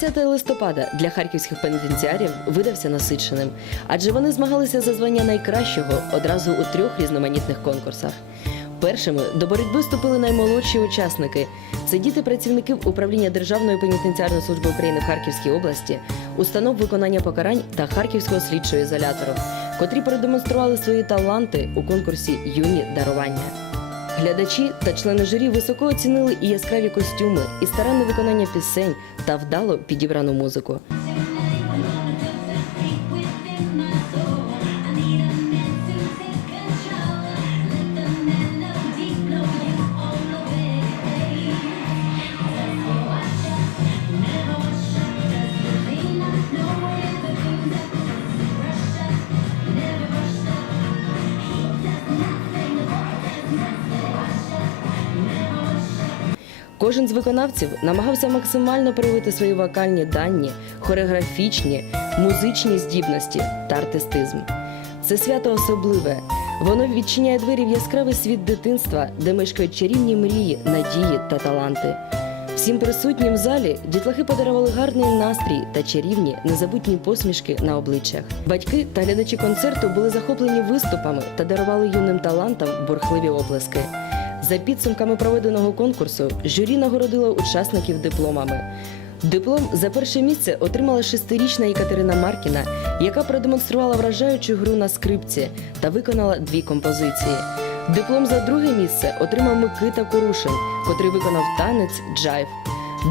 20 листопада для харківських пенітенціарів видався насиченим, адже вони змагалися за звання найкращого одразу у трьох різноманітних конкурсах. Першими до боротьби вступили наймолодші учасники. Це діти працівників управління Державної пенітенціарної служби України в Харківській області, установ виконання покарань та Харківського слідчого ізолятору, котрі продемонстрували свої таланти у конкурсі Юні дарування. Глядачі та члени журі високо оцінили і яскраві костюми, і старанне виконання пісень та вдало підібрану музику. Кожен з виконавців намагався максимально проявити свої вокальні дані, хореографічні, музичні здібності та артистизм. Це свято особливе. Воно відчиняє двері в яскравий світ дитинства, де мешкають чарівні мрії, надії та таланти. Всім присутнім в залі дітлахи подарували гарний настрій та чарівні незабутні посмішки на обличчях. Батьки та глядачі концерту були захоплені виступами та дарували юним талантам бурхливі оплески. За підсумками проведеного конкурсу журі нагородило учасників дипломами. Диплом за перше місце отримала шестирічна Екатерина Маркіна, яка продемонструвала вражаючу гру на скрипці та виконала дві композиції. Диплом за друге місце отримав Микита Корушин, котрий виконав танець джайв.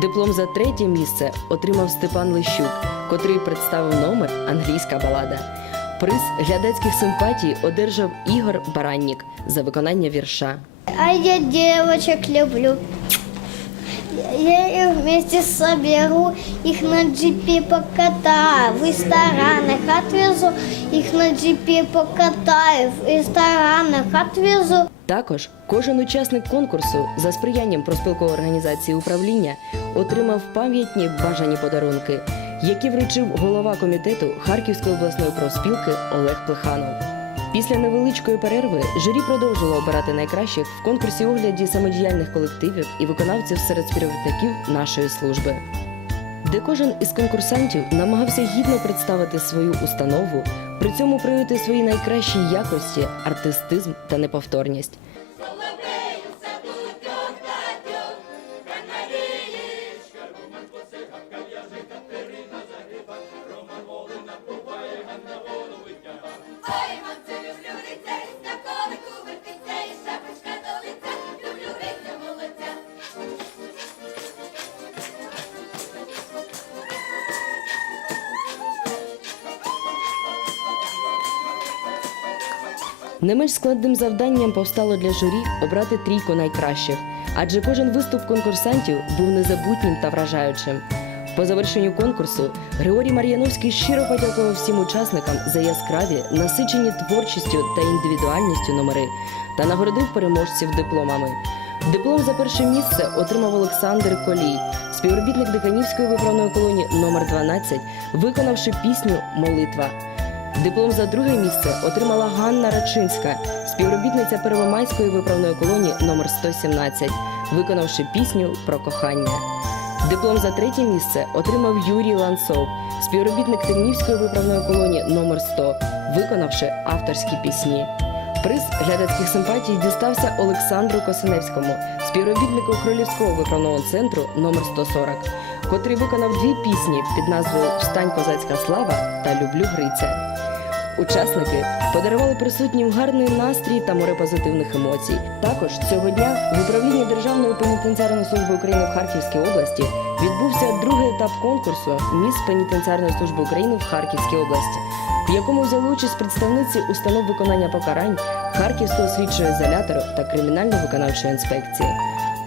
Диплом за третє місце отримав Степан Лищук, котрий представив номер Англійська балада. Приз глядацьких симпатій одержав Ігор Бараннік за виконання вірша. А я девочек люблю. Я их вместе соберу, их на джипе покатаю, в ресторанах отвезу, их на джипе покатаю, в ресторанах отвезу. Також кожен учасник конкурсу за сприянням проспілкової організації управління отримав пам'ятні бажані подарунки, які вручив голова комітету Харківської обласної профспілки Олег Плеханов. Після невеличкої перерви журі продовжило обирати найкращих в конкурсі огляді самодіяльних колективів і виконавців серед співробітників нашої служби, де кожен із конкурсантів намагався гідно представити свою установу, при цьому проявити свої найкращі якості, артистизм та неповторність. Не менш складним завданням повстало для журі обрати трійку найкращих, адже кожен виступ конкурсантів був незабутнім та вражаючим. По завершенню конкурсу Григорій Мар'яновський щиро подякував всім учасникам за яскраві, насичені творчістю та індивідуальністю номери та нагородив переможців дипломами. Диплом за перше місце отримав Олександр Колій, співробітник Диканівської виправної колонії номер 12, виконавши пісню Молитва. Диплом за друге місце отримала Ганна Рачинська, співробітниця Первомайської виправної колонії номер 117, виконавши пісню про кохання. Диплом за третє місце отримав Юрій Ланцов, співробітник Тернівської виправної колонії номер 100, виконавши авторські пісні. Приз глядацьких симпатій дістався Олександру Косиневському, співробітнику Хролівського виправного центру номер 140, котрий виконав дві пісні під назвою Встань козацька слава та Люблю Гриця. Учасники подарували присутнім гарний настрій та море позитивних емоцій. Також цього дня в управлінні Державної пенітенціарної служби України в Харківській області відбувся другий етап конкурсу Міс пенітенціарної служби України в Харківській області, в якому взяли участь представниці установ виконання покарань Харківського слідчого ізолятору та кримінально-виконавчої інспекції.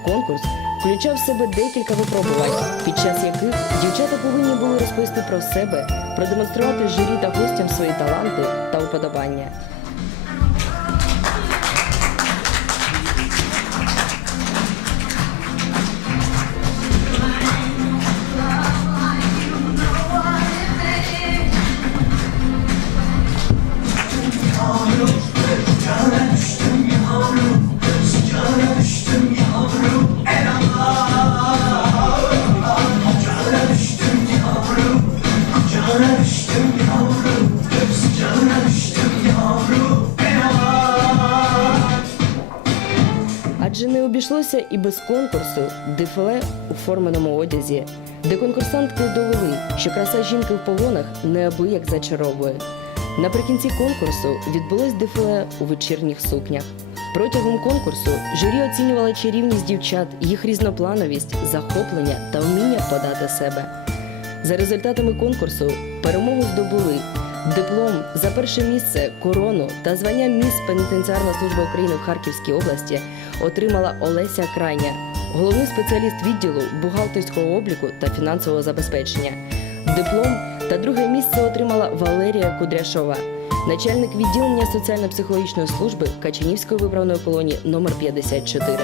Конкурс включав в себе декілька випробувань, під час яких дівчата повинні були розповісти про себе, продемонструвати журі та гостям свої таланти та уподобання. Не обійшлося і без конкурсу дефіле у форменому одязі, де конкурсантки довели, що краса жінки в погонах неабияк зачаровує. Наприкінці конкурсу відбулось дефіле у вечірніх сукнях. Протягом конкурсу журі оцінювало чарівність дівчат, їх різноплановість, захоплення та вміння подати себе. За результатами конкурсу перемогу здобули диплом за перше місце, корону та звання міс Пенітенціарна служба України в Харківській області отримала Олеся Крайня, головний спеціаліст відділу бухгалтерського обліку та фінансового забезпечення. Диплом та друге місце отримала Валерія Кудряшова, начальник відділення соціально-психологічної служби Качанівської виправної колонії номер 54.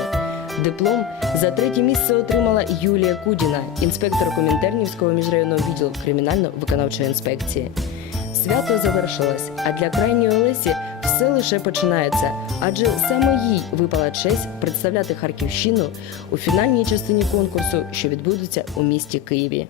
Диплом за третє місце отримала Юлія Кудіна, інспектор Комінтернівського міжрайонного відділу кримінально-виконавчої інспекції. Свято завершилось, а для крайньої Олесі все лише починається, адже саме їй випала честь представляти Харківщину у фінальній частині конкурсу, що відбудеться у місті Києві.